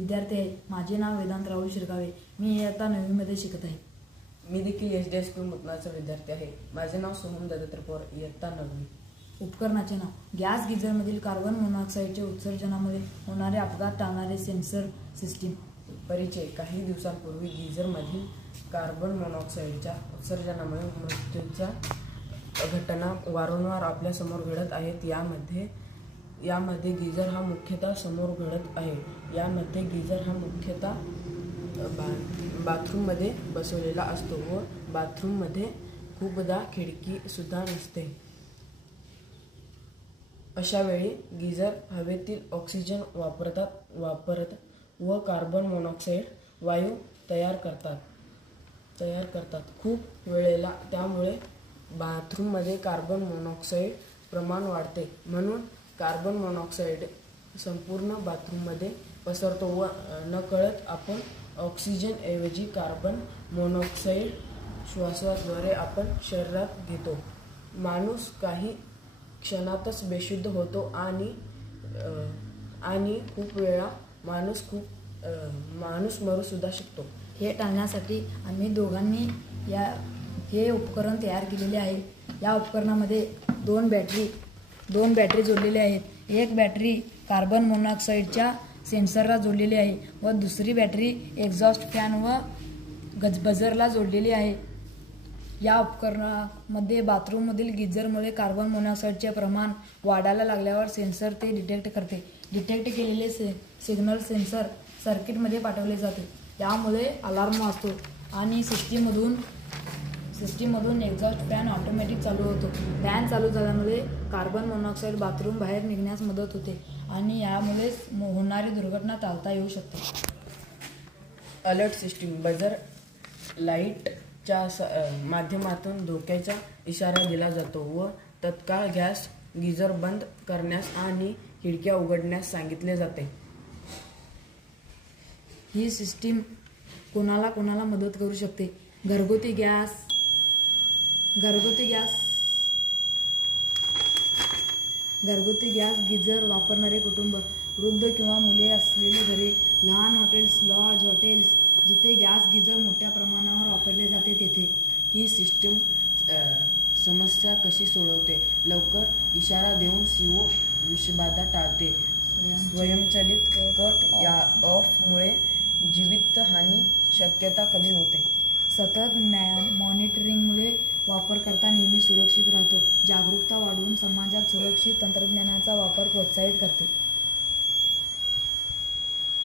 विद्यार्थी आहे. माझे नाव वेदांत राहुल शिरकावे. मी इयत्ता 9वीमध्ये शिकत आहे. मी देखील SD स्कूल मुतनाळचा विद्यार्थी आहे. माझे नाव सोहम दत्तात्रय पवार, इयत्ता 9वी. उपकरणाचे नाव: गॅस गिझरमधील कार्बन मोनॉक्साईडचे उत्सर्जनामुळे होणारे अपघात टाळणारे सेन्सर सिस्टीम. परिचय: काही दिवसांपूर्वी गीझरमधील कार्बन मोनॉक्साईडच्या उत्सर्जनामुळे मृत्यूच्या घटना वारंवार आपल्यासमोर घडत आहेत. यामध्ये गीझर हा मुख्यतः समोर घडत आहे. यामध्ये गीझर हा मुख्यतः बाथरूममध्ये बसवलेला असतो व बाथरूममध्ये खूपदा खिडकी सुद्धा नसते. अशा वेळी गीझर हवेतील ऑक्सिजन वापरत व कार्बन मोनॉक्साईड वायू तयार करतात. खूप वेळेला त्यामुळे बाथरूममध्ये कार्बन मोनॉक्साईड प्रमाण वाढते. म्हणून कार्बन मोनॉक्साईड संपूर्ण बाथरूममध्ये पसरतो व नकळत आपण ऑक्सिजन ऐवजी कार्बन मोनॉक्साईड श्वासाद्वारे आपण शरीरात घेतो. माणूस काही क्षणातच बेशुद्ध होतो आणि खूप वेळा माणूस मरू सुद्धा शकतो. हे टाळण्यासाठी आम्ही दोघांनी हे उपकरण तयार केलेले आहे. या उपकरणामध्ये दोन बॅटरी जोडलेल्या आहेत. एक बॅटरी कार्बन मोनॉक्साईडच्या सेन्सरला जोडलेली आहे व दुसरी बॅटरी एक्झॉस्ट फॅन व बझरला जोडलेली आहे. या उपकरणामध्ये बाथरूममधील गीझरमुळे कार्बन मोनॉक्साईडचे प्रमाण वाढायला लागल्यावर सेन्सर ते डिटेक्ट करते. डिटेक्ट केलेले सिग्नल सेन्सर सर्किटमध्ये पाठवले जाते. यामुळे अलार्म वाजतो आणि सिस्टीममधून एक्झॉस्ट फॅन ऑटोमॅटिक चालू होतो. फॅन चालू झाल्यामुळे कार्बन मोनॉक्साईड बाथरूम बाहेर निघण्यास मदत होते आणि यामुळे होणारी दुर्घटना टाळता येऊ शकते. अलर्ट सिस्टीम: बझर लाईटच्या माध्यमातून धोक्याचा इशारा दिला जातो व तत्काळ गॅस गीझर बंद करण्यास आणि खिडक्या उघडण्यास सांगितले जाते. ही सिस्टीम कोणाला मदत करू शकते. घरगुती गॅस गीझर वापरणारे कुटुंब, वृद्ध किंवा मुले असलेली घरे, लहान हॉटेल्स, लॉज हॉटेल्स जिथे गॅस गीझर मोठ्या प्रमाणावर वापरले जाते तेथे. ही सिस्टीम समस्या कशी सोडवते? लवकर इशारा देऊन CO विषबाधा टाळते. स्वयंचलित कट ऑफमुळे जीवितहानी शक्यता कमी होते. सतत मॉनिटरिंगमुळे वापरकर्ता नेहमी सुरक्षित राहतो. जागरूकता वाढवून समाजात सुरक्षित तंत्रज्ञानाचा वापर प्रोत्साहित करते.